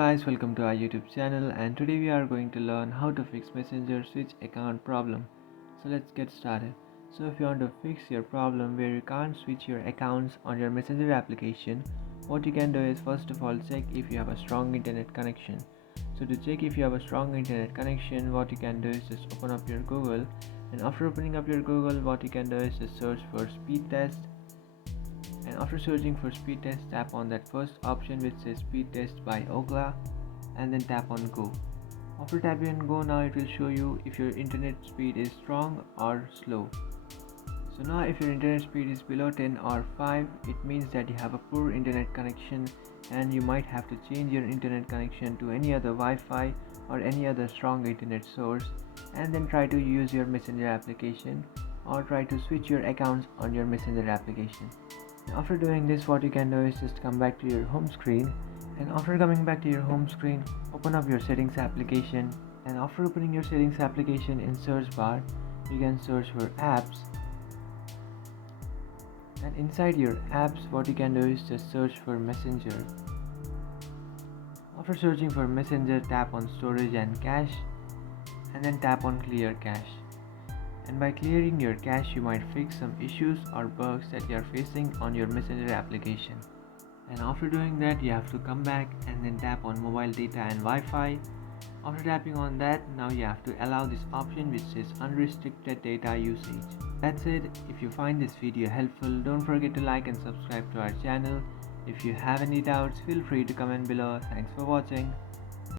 Guys, welcome to our YouTube channel, and today we are going to learn how to fix Messenger switch account problem. So let's get started. So if you want to fix your problem where you can't switch your accounts on your Messenger application, what you can do is first of all check if you have a strong internet connection. So to check if you have a strong internet connection, what you can do is just open up your Google, and after opening up your Google, what you can do is just search for speed test, and after searching for speed test, tap on that first option which says speed test by Ookla, and then tap on go. After tapping on go, now it will show you if your internet speed is strong or slow. So now if your internet speed is below 10 or 5, it means that you have a poor internet connection, and you might have to change your internet connection to any other Wi-Fi or any other strong internet source, and then try to use your Messenger application or try to switch your accounts on your Messenger application. After doing this, what you can do is just come back to your home screen, and after coming back to your home screen, open up your settings application, and after opening your settings application in search bar, you can search for apps, and inside your apps what you can do is just search for Messenger. After searching for Messenger, tap on storage and cache, and then tap on clear cache. And by clearing your cache, you might fix some issues or bugs that you are facing on your Messenger application. And after doing that, you have to come back and then tap on mobile data and Wi-Fi. After tapping on that, now you have to allow this option which says unrestricted data usage. That's it. If you find this video helpful, don't forget to like and subscribe to our channel. If you have any doubts, feel free to comment below. Thanks for watching.